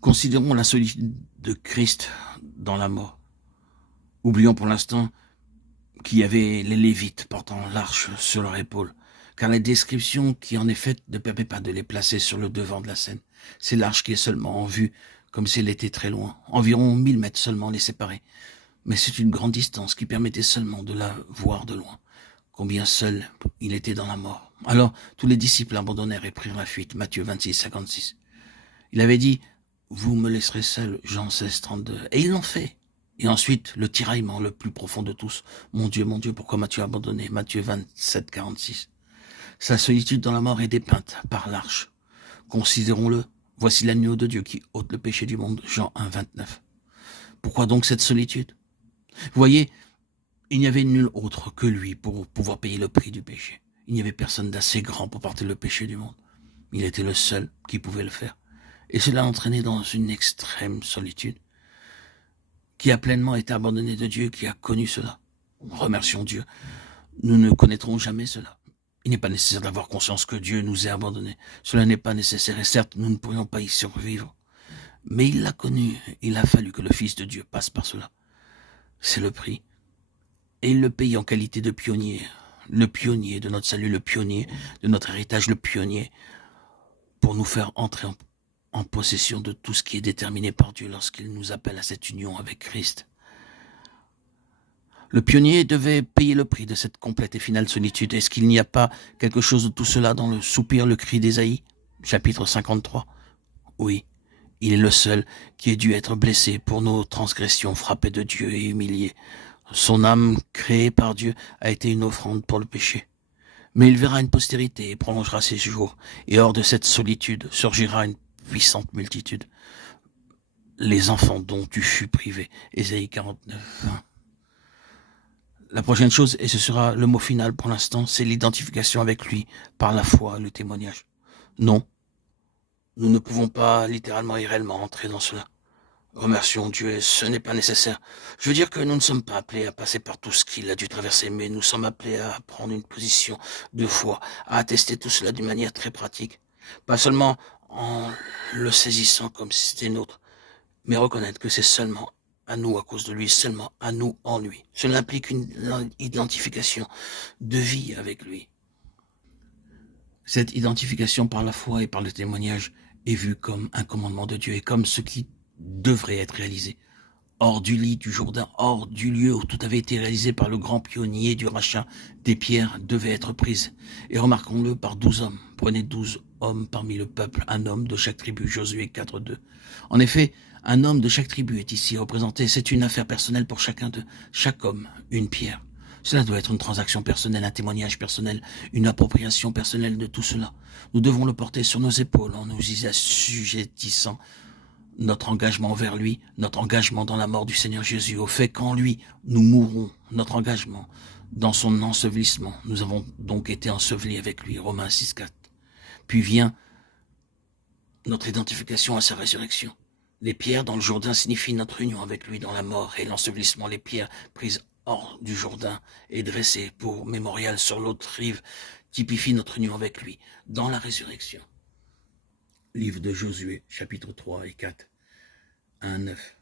Considérons la solitude de Christ dans la mort. Oublions pour l'instant qu'il y avait les Lévites portant l'arche sur leur épaule, car la description qui en est faite ne permet pas de les placer sur le devant de la scène. C'est l'arche qui est seulement en vue, comme si elle était très loin, environ 1000 mètres seulement les séparer. Mais c'est une grande distance qui permettait seulement de la voir de loin. Combien seul il était dans la mort. Alors tous les disciples abandonnèrent et prirent la fuite. Matthieu 26, 56. Il avait dit, vous me laisserez seul, Jean 16, 32. Et ils l'ont fait. Et ensuite, le tiraillement le plus profond de tous. Mon Dieu, pourquoi m'as-tu abandonné? Matthieu 27, 46. Sa solitude dans la mort est dépeinte par l'arche. Considérons-le. Voici l'agneau de Dieu qui ôte le péché du monde. Jean 1, 29. Pourquoi donc cette solitude? Vous voyez, il n'y avait nul autre que lui pour pouvoir payer le prix du péché. Il n'y avait personne d'assez grand pour porter le péché du monde. Il était le seul qui pouvait le faire. Et cela l'entraînait dans une extrême solitude. Qui a pleinement été abandonné de Dieu, qui a connu cela. Remercions Dieu. Nous ne connaîtrons jamais cela. Il n'est pas nécessaire d'avoir conscience que Dieu nous ait abandonnés. Cela n'est pas nécessaire et certes, nous ne pourrions pas y survivre. Mais il l'a connu. Il a fallu que le Fils de Dieu passe par cela. C'est le prix. Et il le paye en qualité de pionnier. Le pionnier de notre salut, le pionnier de notre héritage, le pionnier pour nous faire entrer en possession de tout ce qui est déterminé par Dieu lorsqu'il nous appelle à cette union avec Christ. Le pionnier devait payer le prix de cette complète et finale solitude. Est-ce qu'il n'y a pas quelque chose de tout cela dans le soupir, le cri d'Ésaïe, chapitre 53? Oui, il est le seul qui ait dû être blessé pour nos transgressions, frappé de Dieu et humilié. Son âme, créée par Dieu, a été une offrande pour le péché. Mais il verra une postérité et prolongera ses jours. Et hors de cette solitude surgira une puissante multitude. Les enfants dont tu fus privé. Ésaïe 49. La prochaine chose, et ce sera le mot final pour l'instant, c'est l'identification avec lui par la foi et le témoignage. Non, nous ne pouvons pas littéralement et réellement entrer dans cela. Remercions Dieu, et ce n'est pas nécessaire. Je veux dire que nous ne sommes pas appelés à passer par tout ce qu'il a dû traverser, mais nous sommes appelés à prendre une position de foi, à attester tout cela d'une manière très pratique. Pas seulement en le saisissant comme si c'était nôtre, mais reconnaître que c'est seulement à nous à cause de lui, seulement à nous en lui. Cela implique une identification de vie avec lui. Cette identification par la foi et par le témoignage est vue comme un commandement de Dieu et comme ce qui devrait être réalisé. Hors du lit du Jourdain, hors du lieu où tout avait été réalisé par le grand pionnier du rachat, des pierres devaient être prises. Et remarquons-le par 12 hommes. Prenez 12 hommes parmi le peuple, un homme de chaque tribu, Josué 4:2. En effet, un homme de chaque tribu est ici représenté. C'est une affaire personnelle pour chacun d'eux. Chaque homme, une pierre. Cela doit être une transaction personnelle, un témoignage personnel, une appropriation personnelle de tout cela. Nous devons le porter sur nos épaules en nous y assujettissant notre engagement envers lui, notre engagement dans la mort du Seigneur Jésus, au fait qu'en lui, nous mourrons, notre engagement dans son ensevelissement. Nous avons donc été ensevelis avec lui, Romains 6:4. Puis vient notre identification à sa résurrection. Les pierres dans le Jourdain signifient notre union avec lui dans la mort et l'ensevelissement. Les pierres prises hors du Jourdain et dressées pour mémorial sur l'autre rive typifient notre union avec lui dans la résurrection. Livre de Josué, chapitre 3 et 4, 1, 9.